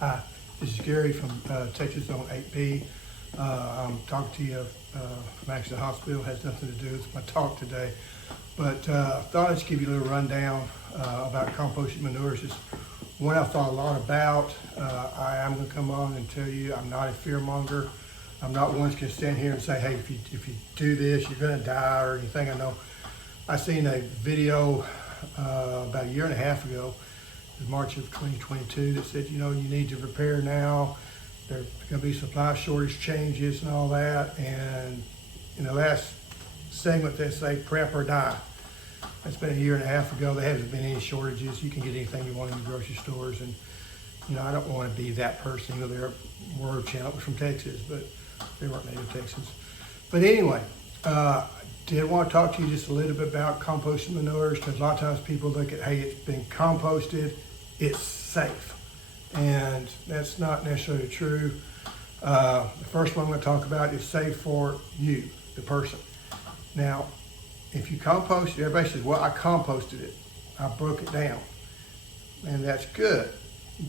Hi, this is Gary from Texas Zone 8B. I'm talking to you from actually the hospital. It has nothing to do with my talk today. But I thought I'd just give you a little rundown about composted manures. It's one I've thought a lot about. I am going to come on and tell you I'm not a fearmonger. I'm not one that's going to stand here and say, hey, if you do this, you're going to die or anything. I know I seen a video about a year and a half ago, March of 2022, that said, you need to prepare now. There's going to be supply shortage changes and all that. And in the last segment, they say prep or die. That's been a year and a half ago. There hasn't been any shortages. You can get anything you want in the grocery stores. And, I don't want to be that person. Their word channel was from Texas, but they weren't native Texans. But anyway, did want to talk to you just a little bit about composted manures, because a lot of times people look at, hey, it's been composted, it's safe. And that's not necessarily true. The first one I'm going to talk about is safe for you, the person. Now, if you compost it, everybody says, well, I composted it. I broke it down. And that's good.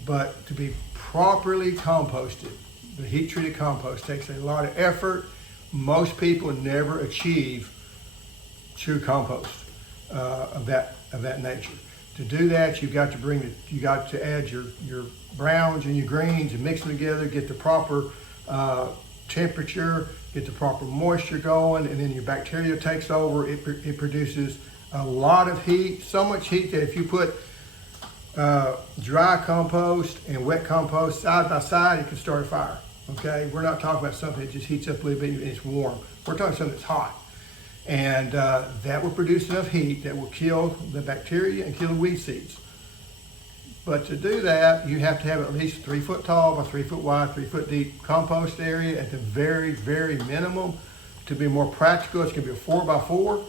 But to be properly composted, the heat-treated compost takes a lot of effort. Most people never achieve true compost of that nature. To do that, you got to add your browns and your greens and mix them together, get the proper temperature, get the proper moisture going, and then your bacteria takes over. It produces a lot of heat, so much heat that if you put dry compost and wet compost side by side, it can start a fire. Okay, we're not talking about something that just heats up a little bit and it's warm. We're talking something that's hot. And that will produce enough heat that will kill the bacteria and kill the weed seeds. But to do that, you have to have at least 3 foot tall by 3 foot wide, 3 foot deep compost area at the very, very minimum. To be more practical, it's going to be a 4 by 4,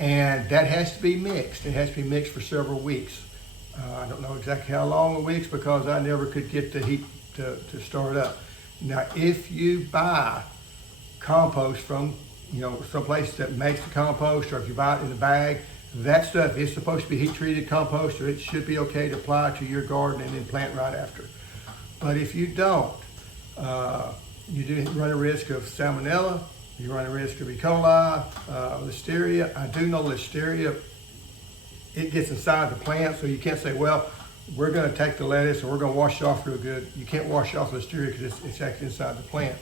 and that has to be mixed. It has to be mixed for several weeks. I don't know exactly how long the weeks, because I never could get the heat to start up. Now, if you buy compost from some place that makes the compost, or if you buy it in a bag, that stuff is supposed to be heat-treated compost, or it should be okay to apply to your garden and then plant right after. But if you don't, you do run a risk of salmonella, you run a risk of E. coli, listeria. I do know listeria, it gets inside the plant, so you can't say, well, we're going to take the lettuce and we're going to wash it off real good. You can't wash off listeria because it's actually inside the plant.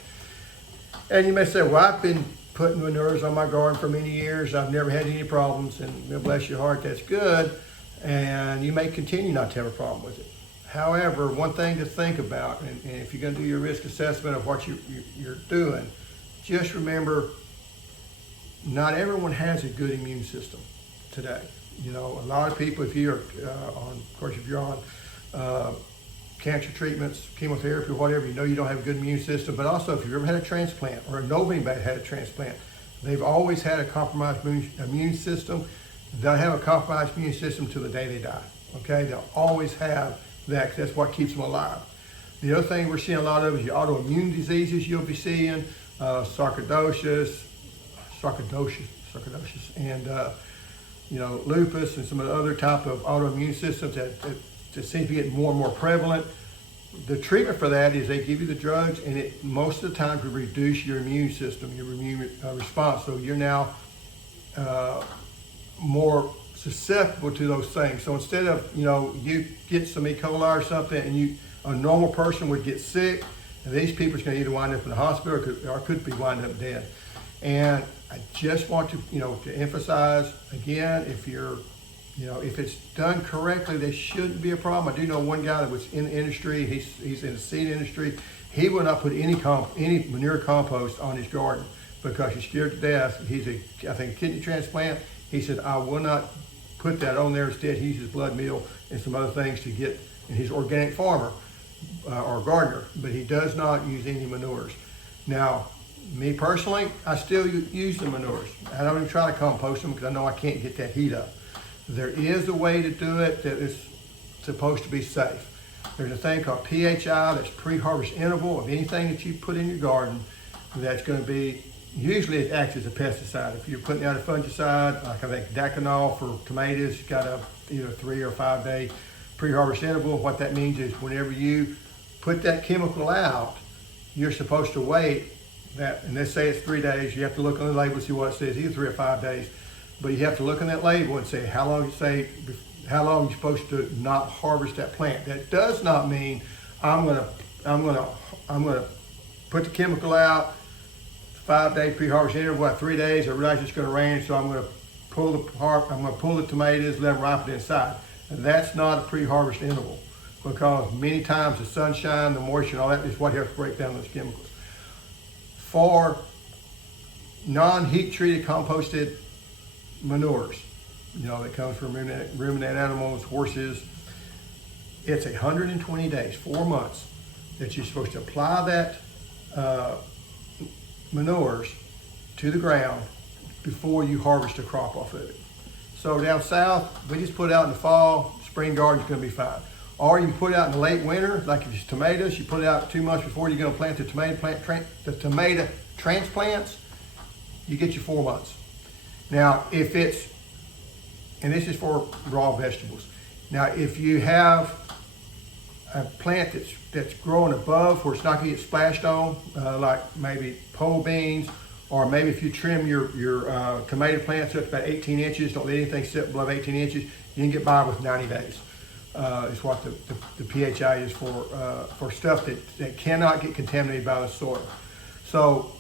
And you may say, well, I've been putting manures on my garden for many years. I've never had any problems, and bless your heart, that's good. And you may continue not to have a problem with it. However, one thing to think about, and if you're going to do your risk assessment of what you're doing, just remember, not everyone has a good immune system today. A lot of people, if you're on cancer treatments, chemotherapy, whatever, you don't have a good immune system. But also, if you've ever had a transplant, or know anybody had a transplant, they've always had a compromised immune system. They'll have a compromised immune system till the day they die. Okay, they'll always have that, 'cause that's what keeps them alive. The other thing we're seeing a lot of is your autoimmune diseases. You'll be seeing sarcoidosis, and lupus, and some of the other type of autoimmune systems that seem to be getting more and more prevalent. The treatment for that is they give you the drugs, and it most of the time will reduce your immune system, your immune response. So you're now more susceptible to those things. So instead of you get some E. coli or something, and a normal person would get sick, and these people are going to either wind up in the hospital or could be winding up dead. And I just want to to emphasize again, if it's done correctly, there shouldn't be a problem. I do know one guy that was in the industry. He's in the seed industry. He will not put any manure compost on his garden because he's scared to death. He's I think a kidney transplant. He said, I will not put that on there. Instead, he uses blood meal and some other things to get. And he's an organic farmer or gardener, but he does not use any manures. Now, me personally, I still use the manures. I don't even try to compost them because I know I can't get that heat up. There is a way to do it that is supposed to be safe. There's a thing called PHI, that's pre-harvest interval of anything that you put in your garden. That's going to be, usually it acts as a pesticide. If you're putting out a fungicide, like I think Daconol for tomatoes, you've got either 3 or 5 day pre-harvest interval. What that means is whenever you put that chemical out, you're supposed to wait that, and let's say it's 3 days, you have to look on the label, see what it says, either 3 or 5 days, but you have to look on that label and say how long you're supposed to not harvest that plant. That does not mean I'm gonna put the chemical out, 5-day pre-harvest interval, at 3 days, I realize it's gonna rain, so I'm gonna pull the tomatoes, let them ripen inside. And that's not a pre-harvest interval, because many times the sunshine, the moisture, and all that is what helps break down those chemicals. For non-heat treated composted manures, that comes from ruminant animals, horses, it's 120 days, 4 months, that you're supposed to apply that manures to the ground before you harvest a crop off of it. So down south, we just put it out in the fall, spring garden's gonna be fine. Or you can put it out in the late winter, like if it's tomatoes, you put it out 2 months before you're gonna plant the tomato transplants, you get your 4 months. Now, if it's, and this is for raw vegetables. Now, if you have a plant that's growing above where it's not gonna get splashed on, like maybe pole beans, or maybe if you trim your tomato plants up to about 18 inches, don't let anything sit below 18 inches, you can get by with 90 days. Is what the PHI is for stuff that cannot get contaminated by the soil. So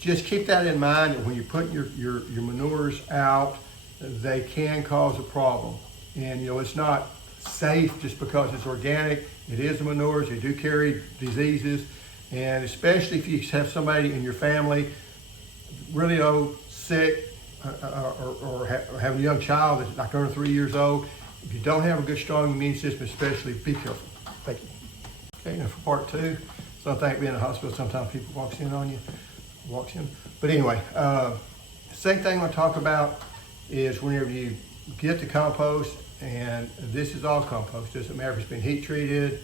just keep that in mind, that when you put your manures out, they can cause a problem. And it's not safe just because it's organic. It is the manures, they do carry diseases. And especially if you have somebody in your family really old, sick, or have a young child that's like under 3 years old, if you don't have a good, strong immune system, especially, be careful. Thank you. Okay, now for part 2, something being in the hospital, sometimes people walks in on you, But anyway, second thing I want to talk about is whenever you get the compost, and this is all compost, doesn't matter if it's been heat treated,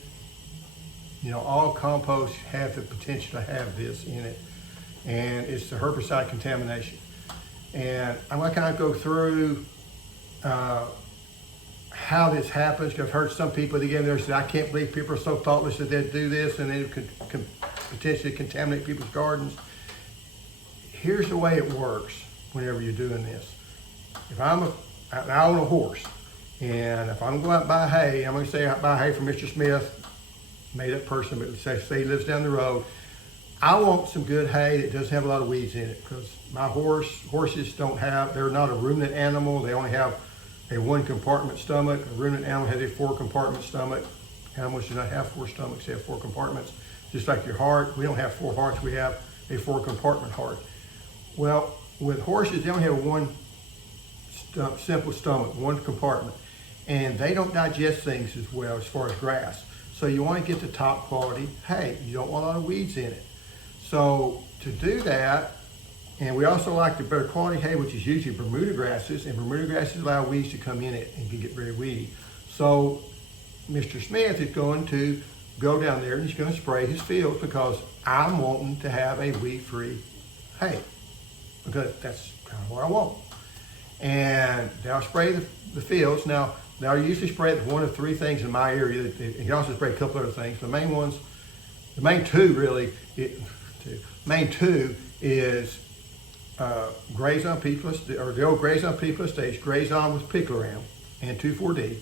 all compost have the potential to have this in it, and it's the herbicide contamination. And I'm going to kind of go through how this happens, because I've heard some people that get in there say, I can't believe people are so thoughtless that they'd do this, and it could potentially contaminate people's gardens. Here's the way it works whenever you're doing this. If I own a horse, and if I'm going out and buy hay, I'm going to say I buy hay from Mr. Smith, made up person, but say he lives down the road. I want some good hay that doesn't have a lot of weeds in it, because my horses they're not a ruminant animal. They only have a 1-compartment stomach. A ruminant animal has a 4-compartment stomach. Animals do not have 4 stomachs, they have 4 compartments. Just like your heart, we don't have 4 hearts, we have a 4-compartment heart. Well, with horses, they only have one simple stomach, 1 compartment, and they don't digest things as well as far as grass. So you want to get the top quality hay. You don't want a lot of weeds in it. So to do that, and we also like the better quality hay, which is usually Bermuda grasses, and Bermuda grasses allow weeds to come in it and can get very weedy. So Mr. Smith is going to go down there and he's going to spray his fields, because I'm wanting to have a weed-free hay, because that's kind of what I want. And they'll spray the fields. Now, they'll usually spray it with 1 of 3 things in my area. You can also spray a couple other things. The main two is Graze-On or the old Graze-On P stage, Graze-On with Picloram and 2,4-D,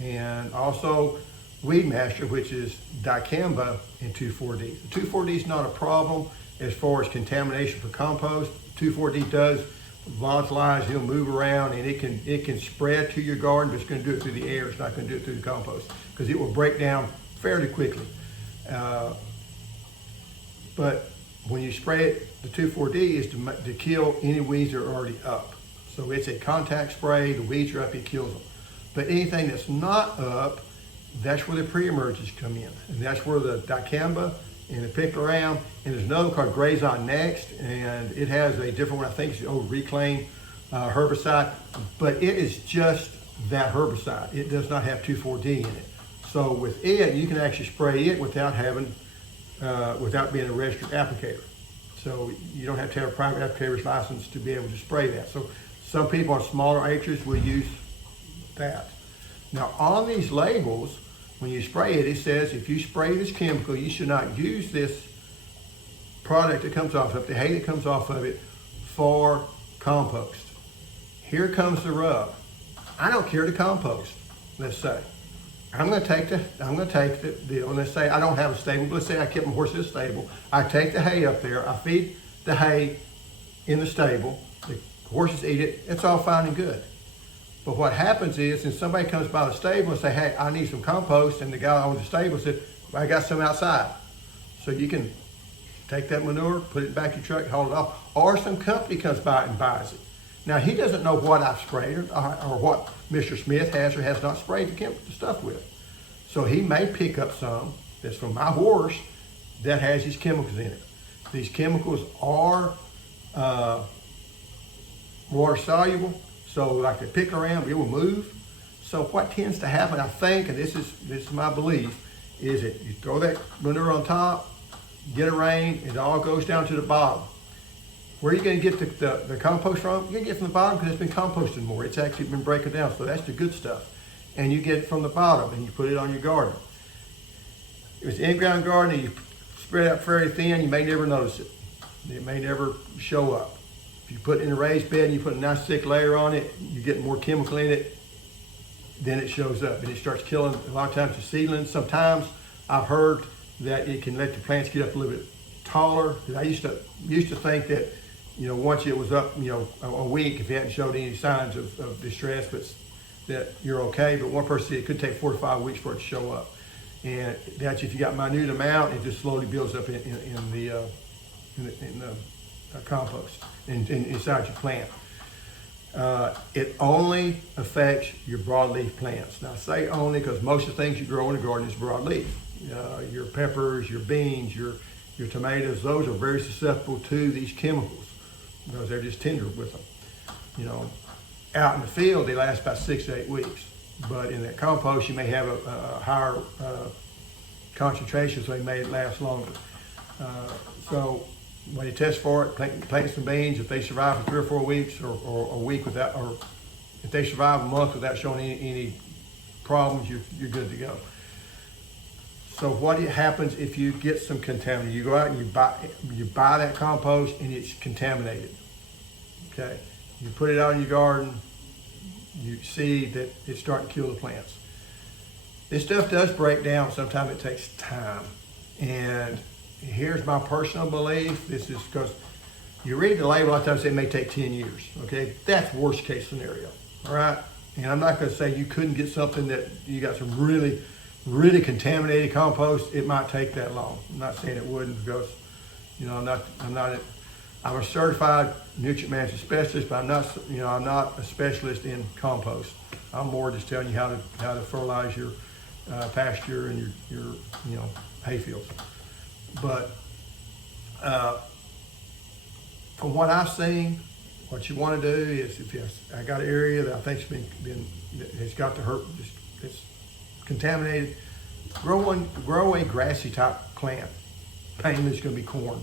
and also Weed Master, which is dicamba and 2,4-D. The 2,4-D is not a problem as far as contamination for compost. 2,4-D does volatilize, it'll move around, and it can spread to your garden, but it's going to do it through the air. It's not going to do it through the compost, because it will break down fairly quickly. But when you spray it, the 2,4-D is to kill any weeds that are already up. So it's a contact spray. The weeds are up, it kills them. But anything that's not up, that's where the pre-emergents come in, and that's where the dicamba and the Picloram, and there's another called Graze-On Next, and it has a different one. I think it's the old Reclaim herbicide, but it is just that herbicide. It does not have 2,4-D in it. So with it, you can actually spray it without being a registered applicator. So you don't have to have a private applicator's license to be able to spray that. So some people on smaller acres will use that. Now on these labels, when you spray it, it says if you spray this chemical, you should not use this product that comes off of it, the hay that comes off of it, for compost. Here comes the rub. I don't care to compost, let's say. I'm going to take the deal, and let's say I don't have a stable, but let's say I kept my horse in a stable. I take the hay up there, I feed the hay in the stable, the horses eat it, it's all fine and good. But what happens is, when somebody comes by the stable and say, hey, I need some compost, and the guy on the stable said, well, I got some outside. So you can take that manure, put it in the back of your truck, haul it off, or some company comes by and buys it. Now, he doesn't know what I've sprayed or what Mr. Smith has or has not sprayed the stuff with. So he may pick up some that's from my horse that has these chemicals in it. These chemicals are water soluble, so like they pick around, it will move. So what tends to happen, I think, and this is my belief, is that you throw that manure on top, get a rain, it all goes down to the bottom. Where are you going to get the compost from? You're going to get it from the bottom because it's been composted more. It's actually been breaking down, so that's the good stuff. And you get it from the bottom and you put it on your garden. If it's in-ground garden and you spread it out very thin, you may never notice it. It may never show up. If you put it in a raised bed and you put a nice thick layer on it, you get more chemical in it, then it shows up and it starts killing a lot of times the seedlings. Sometimes I've heard that it can let the plants get up a little bit taller. I used to think that, once it was up, a week, if it hadn't showed any signs of distress, but that you're okay. But one person said it could take 4 to 5 weeks for it to show up. And that's if you got minute amount, it just slowly builds up in the compost inside your plant. It only affects your broadleaf plants. Now I say only because most of the things you grow in a garden is broadleaf. Your peppers, your beans, your tomatoes, those are very susceptible to these chemicals because they're just tender with them. Out in the field, they last about 6 to 8 weeks. But in that compost, you may have a higher concentration, so they may last longer. So when you test for it, plant some beans. If they survive for 3 or 4 weeks or a week without, or if they survive a month without showing any problems, you're good to go. So what happens if you get some contaminant? You go out and you buy that compost and it's contaminated. Okay, you put it out in your garden. You see that it's starting to kill the plants. This stuff does break down. Sometimes it takes time. And here's my personal belief. This is because you read the label, a lot of times it may take 10 years. Okay, that's worst case scenario. All right, and I'm not going to say you couldn't get something that you got some really contaminated compost. It might take that long. I'm not saying it wouldn't because, I'm a certified nutrient management specialist, but I'm not a specialist in compost. I'm more just telling you how to fertilize your pasture and your hay fields. But from what I've seen, what you want to do is, I got an area that I think's it's got the herb, it's contaminated. Grow a grassy type plant. Mainly it's going to be corn.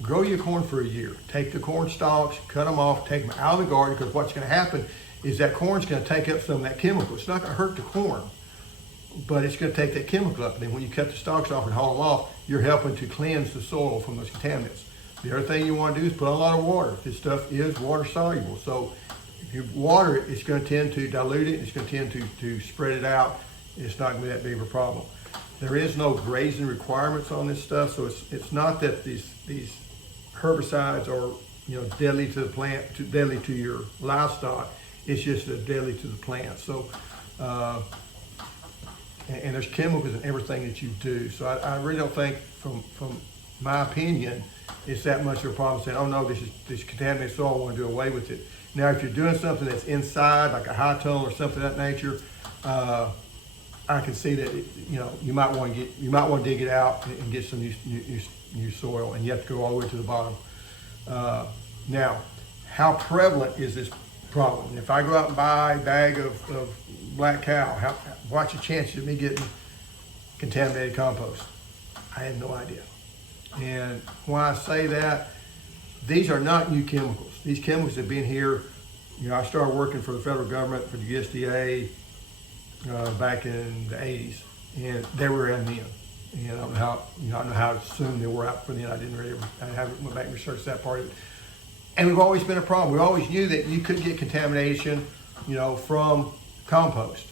Grow your corn for a year. Take the corn stalks, cut them off, take them out of the garden, because what's going to happen is that corn's going to take up some of that chemical. It's not going to hurt the corn, but it's going to take that chemical up. And then when you cut the stalks off and haul them off, you're helping to cleanse the soil from those contaminants. The other thing you want to do is put on a lot of water. This stuff is water soluble. So if you water it, it's going to tend to dilute it. It's going to tend to spread it out. It's not going to be that big of a problem. There is no grazing requirements on this stuff, so it's not that these herbicides are deadly to the plant, deadly to your livestock. It's just deadly to the plant. So and there's chemicals in everything that you do. So I really don't think, from my opinion, it's that much of a problem saying, oh no, this contaminated soil, I want to do away with it. Now, if you're doing something that's inside, like a high tunnel or something of that nature, I can see that you might want to dig it out and get some new soil, and you have to go all the way to the bottom. Now, how prevalent is this problem? If I go out and buy a bag of black cow, what's the chances of me getting contaminated compost? I have no idea. And when I say that, these are not new chemicals. These chemicals have been here. I started working for the federal government, for the USDA, back in the 80s. and they were in then. And I don't know how soon they were out for then. I haven't went back and researched that part of it. And we've always been a problem. We always knew that you could get contamination, from compost.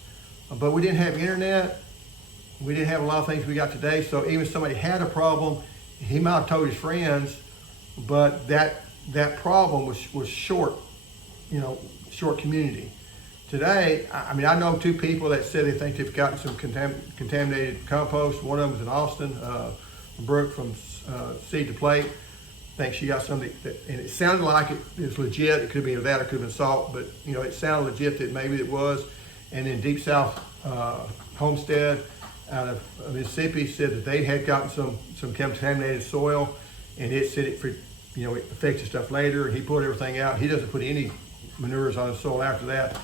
But we didn't have internet. We didn't have a lot of things we got today. So even if somebody had a problem, he might have told his friends, but that problem was short, short community. Today, I mean, I know two people that said they think they've gotten some contaminated compost. One of them is in Austin, Brooke from Seed to Plate. I think she got something, and it sounded like it was legit. It could have been that, or it could have been salt, but it sounded legit that maybe it was. And then Deep South Homestead out of Mississippi said that they had gotten some contaminated soil, and it said it affected stuff later. And he pulled everything out. He doesn't put any manures on the soil after that.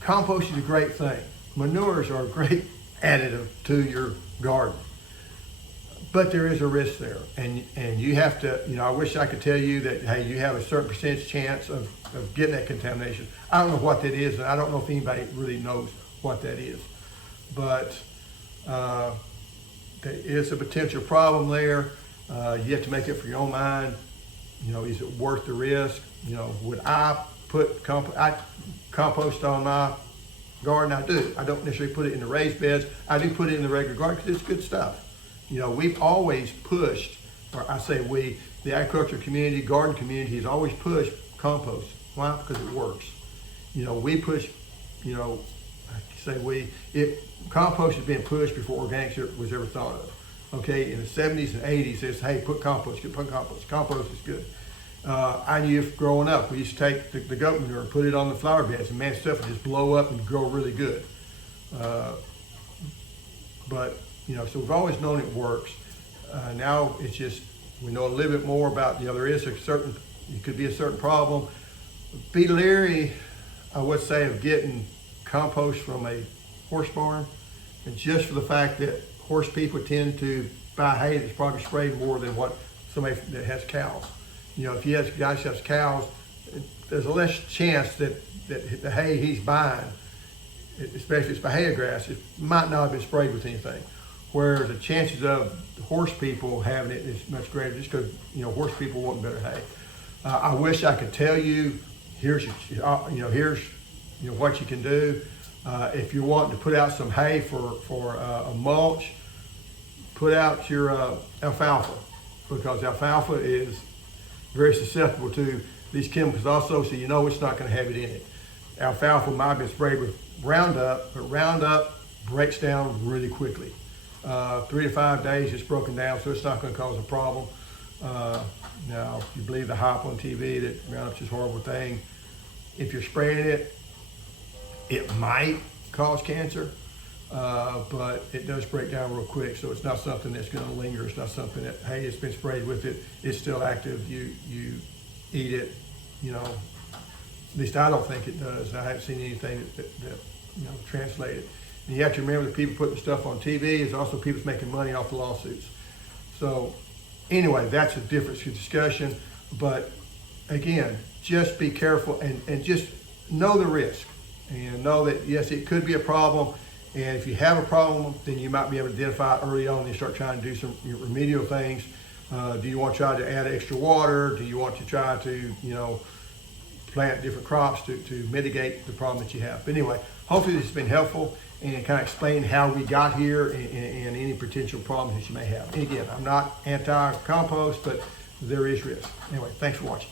Compost is a great thing. Manures are a great additive to your garden. But there is a risk there. And you have to, I wish I could tell you that, hey, you have a certain percentage chance of getting that contamination. I don't know what that is, and I don't know if anybody really knows what that is. But there is a potential problem there. You have to make it for your own mind. Is it worth the risk? Would I put compost on my garden? I do. I don't necessarily put it in the raised beds. I do put it in the regular garden because it's good stuff. We've always pushed, or I say we, the agriculture community, garden community has always pushed compost. Why? Because it works. We push, compost has been pushed before organics was ever thought of. Okay, in the 70s and 80s, it's, hey, put compost. Compost is good. I knew growing up, we used to take the goat manure and put it on the flower beds, and man, stuff would just blow up and grow really good. So we've always known it works. Now it's just, we know a little bit more about, there is it could be a certain problem. Be leery, I would say, of getting compost from a horse barn, and just for the fact that horse people tend to buy hay that's probably sprayed more than what somebody that has cows. If you have guys who have cows, there's a less chance that the hay he's buying, especially if it's Bahia grass, it might not have been sprayed with anything. Whereas the chances of horse people having it is much greater, just because horse people want better hay. I wish I could tell you, here's what you can do. If you're wanting to put out some hay for a mulch, put out your alfalfa, because alfalfa is very susceptible to these chemicals also, so it's not going to have it in it. Alfalfa might have been sprayed with Roundup, but Roundup breaks down really quickly. 3 to 5 days it's broken down, so it's not going to cause a problem. Now, if you believe the hype on TV that Roundup's just a horrible thing, if you're spraying it, it might cause cancer, but it does break down real quick, so it's not something that's going to linger. It's not something that, hey, it's been sprayed with it, it's still active, you eat it, at least I don't think it does. I haven't seen anything that translated. And you have to remember that people putting stuff on TV is also people making money off the lawsuits. So anyway, that's a different discussion, but again, just be careful and just know the risk. And know that, yes, it could be a problem. And if you have a problem, then you might be able to identify it early on and start trying to do some remedial things. Do you want to try to add extra water? Do you want to try to, plant different crops to mitigate the problem that you have? But anyway, hopefully this has been helpful and kind of explain how we got here and any potential problems that you may have. And again, I'm not anti-compost, but there is risk. Anyway, thanks for watching.